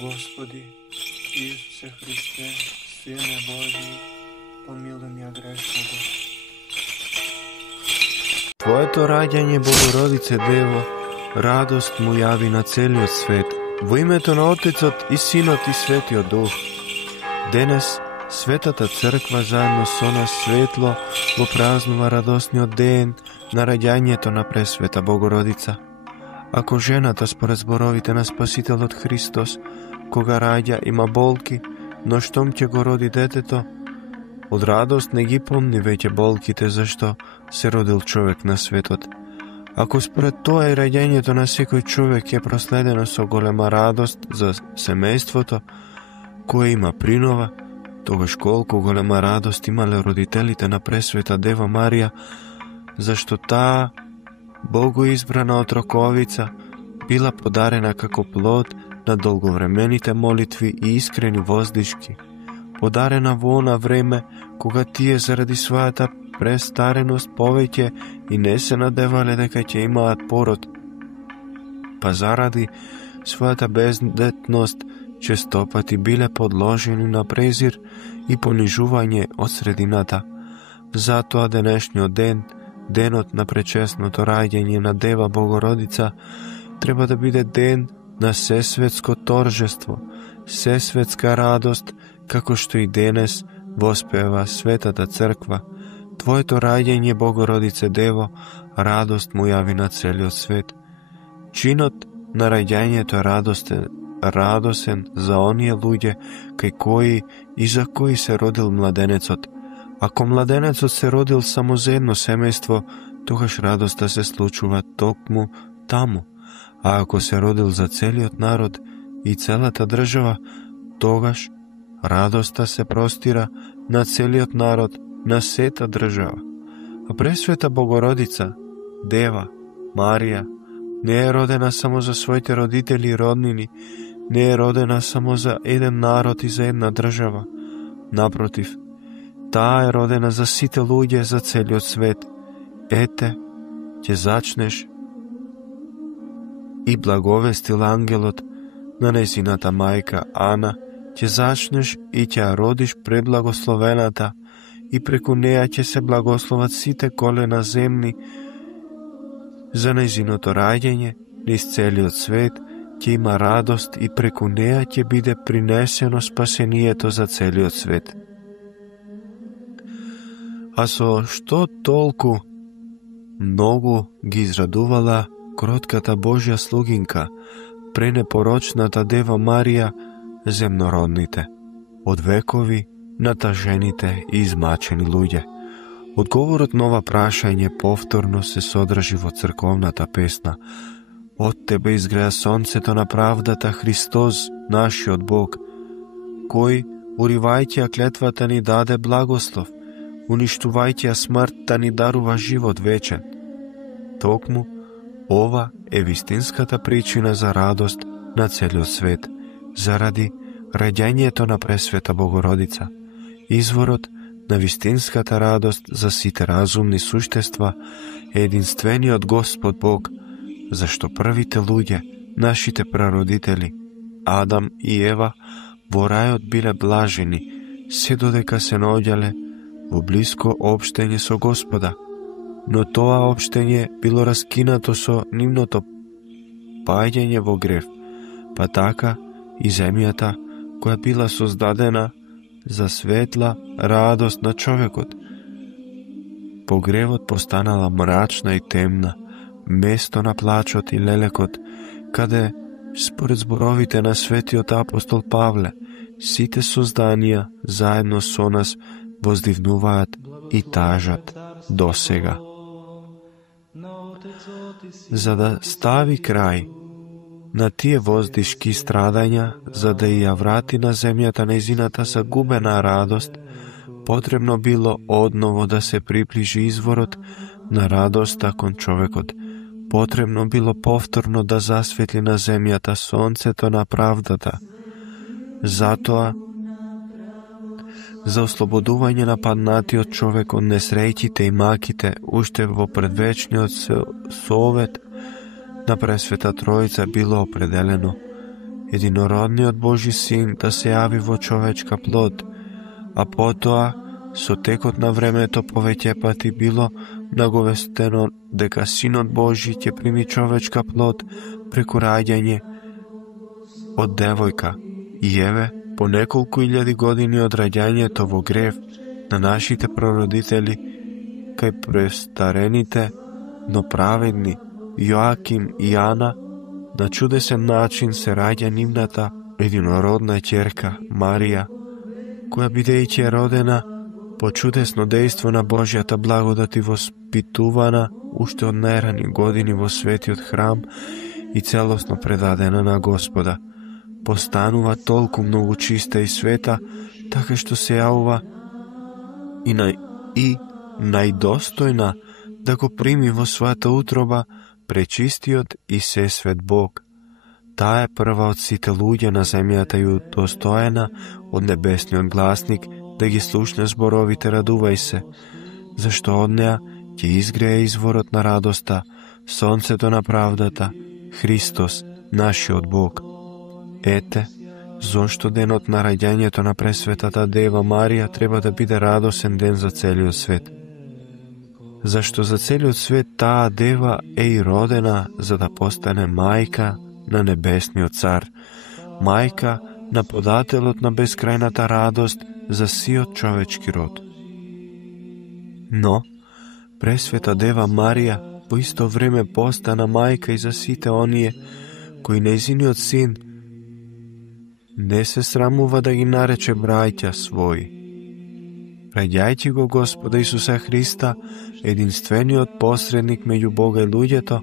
Господи, Исусе Христе, Сине Божий, помилуй меня грешного. Твоето раѓање, Богородице Дево, радост му јави на целиот свет. Во името на Отецот и Синот и Светиот Дух. Денес Светата Црква заедно со нас светло го празнува радосниот ден на раѓањето на Пресвета Богородица. Ако жената според зборовите на Спасителот Христос, кога раѓа има болки, но штом ќе го роди детето, од радост не ги помни веќе болките зашто се родил човек на светот. Ако според тоа и раѓањето на секој човек е проследено со голема радост за семејството кое има принова, тогаш колку голема радост имале родителите на Пресвета Дева Марија, зашто таа богоизбрана отроковица била подарена како плод на долговремените молитви и искрени воздишки, подарена во она време кога тие заради својата престареност повеќе и не се надевале дека ќе имаат пород, па заради својата бездетност честопати биле подложени на презир и понижување од средината. Затоа денешниот ден, денот на пречесното раѓање на Дева Богородица, треба да биде ден на сесветско торжество, сесветска радост, како што и денес воспева Светата Црква. Твоето раѓање, Богородице Дево, радост му јави на целиот свет. Чинот на раѓањето е радосен за оние луѓе кај кои и за кои се родил младенецот. Ако младенецот се родил само за едно семејство, тогаш радоста се случува токму таму. А ако се родил за целиот народ и целата држава, тогаш радоста се простира на целиот народ, на сета држава. А Пресвета Богородица, Дева, Марија, не е родена само за своите родители и роднини, не е родена само за еден народ и за една држава. Напротив, таа е родена за сите луѓе, за целиот свет. Ете, ќе зачнеш и благовестил ангелот на нејзината мајка Ана, ќе зачнеш и ќе ја родиш преблагословената, и преку неја ќе се благословат сите колена земни. За нејзиното раѓање низ целиот свет ќе има радост и преку неја ќе биде принесено спасението за целиот свет. А со што толку многу ги израдувала кротката Божја слугинка, пренепорочната Дева Марија, земнородните, од векови натажените и измачени луѓе. Одговорот на ова прашање повторно се содржи во црковната песна. Од тебе изгреа сонцето на правдата, Христос, нашиот Бог, кој, уривајќи ја клетвата, ни даде благослов, уништувајќи ја смртта, ни дарува живот вечен. Токму ова е вистинската причина за радост на целиот свет, заради раѓањето на Пресвета Богородица. Изворот на вистинската радост за сите разумни суштества е единствениот Господ Бог, зашто првите луѓе, нашите прародители, Адам и Ева, во рајот биле блажени, се додека се наоѓале во блиско општење со Господа, но тоа општење било раскинато со нивното паѓање во грев, па така и земјата, која била создадена за светла радост на човекот, по гревот постанала мрачна и темна, место на плачот и лелекот, каде, според зборовите на светиот апостол Павле, сите созданија заедно со нас воздивнуваат и тажат до сега. За да стави крај на тие воздишки страдања, за да ја врати на земјата нејзината загубена радост, потребно било одново да се приближи изворот на радоста кон човекот. Потребно било повторно да засветли на земјата сонцето на правдата. Затоа, за ослободување на паднатиот човек од несреќите и маките, уште во предвечниот совет на Пресвета Тројца било определено jedinorodniот Božji Sin da se javi vo човечка плод, а потоа со текот на времето повеќе било наговестено дека Синот Божи ќе прими човечка плод преку раѓање од девојка. И еве, по неколку илјади години од раѓањето во грев на нашите прародители, кај престарените, но праведни Јоаким и Јана, на чудесен начин се раѓа нивната единородна ќерка Марија, која бидејќи родена по чудесно дејство на Божјата благодат и воспитувана уште од најрани години во светиот храм и целосно предадена на Господа, постанува толку многу чиста и света, така што се јавува и најдостојна да го прими во својата утроба пречистиот и сесвет Бог. Таа е прва од сите луѓе на земјата и удостоена од небесниот гласник да ги слушне зборовите радувај се, зашто од неа ќе изгрее изворот на радоста, сонцето на правдата, Христос, нашиот Бог. Ете, зошто денот на раѓањето на пресветата Дева Марија треба да биде радосен ден за целиот свет. Зашто за целиот свет таа Дева е и родена за да постане мајка на небесниот цар, мајка на подателот на бескрајната радост за сиот човечки род. Но, пресвета Дева Марија во исто време постана мајка и за сите оние кои нејзиниот син не се срамува да ги нарече браќа своји. Раѓајќи го Господа Исуса Христа, единствениот посредник меѓу Бога и луѓето,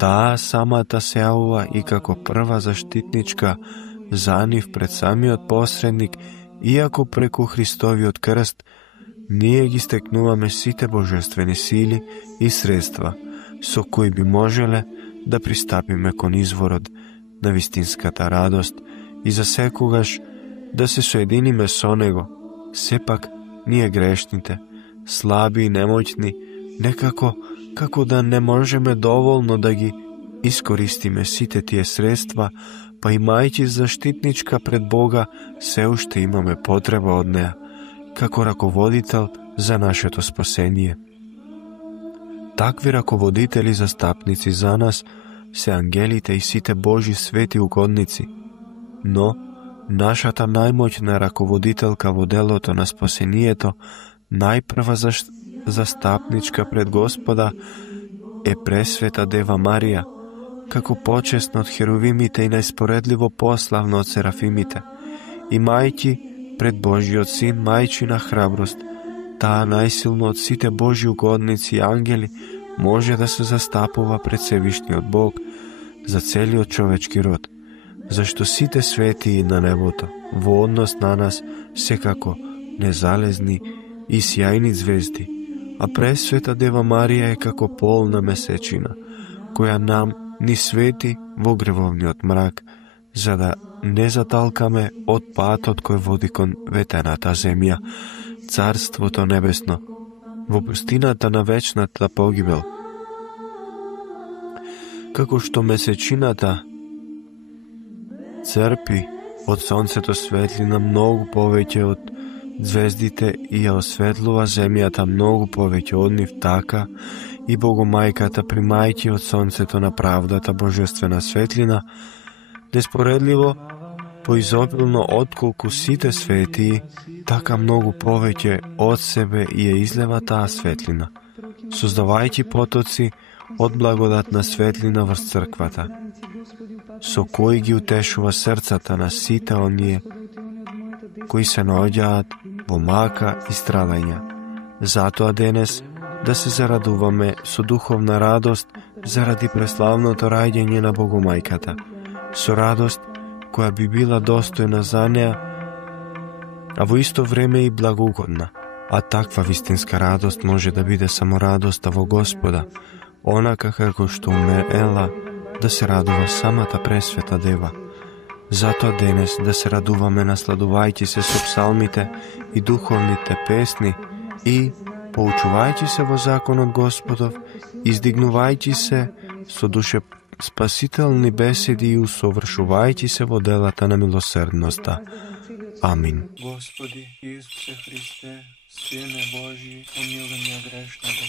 таа самата се јавува и како прва заштитничка за нив пред самиот посредник, иако преку Христовиот крст ние ги стекнуваме сите божествени сили и средства со кои би можеле да пристапиме кон изворот на вистинската радост и за секогаш да се соединиме со Него. Сепак, ние грешните, слаби и немоćни, некако како да не можеме доволно да ги искористиме сите тие средства, па имајќи заштитничка пред Бога, се уште имаме потреба од неа, како раководител за нашето спасение. Такви раководители застапници за нас се ангелите и сите Божи свети угодници, но нашата најмоćна раководителка во делото на спасението, најпрва застапничка пред Господа е пресвета Дева Марија, како почесна од херувимите и најспоредливо пославна од серафимите, имајќи пред Божиот Син мајчина храброст, таа најсилно од сите Божи угодници и ангели може да се застапува пред Севишниот Бог за целиот човечки род, зашто сите светии на небото во однос на нас секако незалезни и сјајни звезди, а пресвета Дева Марија е како полна месечина, која нам ни свети во гревовниот мрак, за да не заталкаме од патот кој води кон ветената земја, Царството небесно, во пустината на вечната погибел. Како што месечината црпи од сонцето светлина многу повеќе од звездите и ја осветлува земјата многу повеќе од нив, така и Богомајката, примајќи од сонцето на правдата божествена светлина, неспоредливо поизобилно отколку сите светии, така многу повеќе од себе ја излева таа светлина, создавајќи потоци од благодатна светлина врз црквата, со кои ги утешува срцата на сите оние кои се наоѓаат во мака и страдања. Затоа денес да се зарадуваме со духовна радост заради преславното раѓање на Богомајката, со радост која би била достојна за неа, а во исто време и благоугодна. А таква вистинска радост може да биде само радоста во Господа, онака како што умеела да се радува самата пресвета Дева. Затоа денес да се радуваме насладувајќи се со псалмите и духовните песни и поучувајќи се во законот Господов, издигнувајќи се со душе спасителни беседи и усовршувајќи се во делата на милосердноста. Амин. Господи Исусе Христе, Сине Божи, помилуй меня грешного.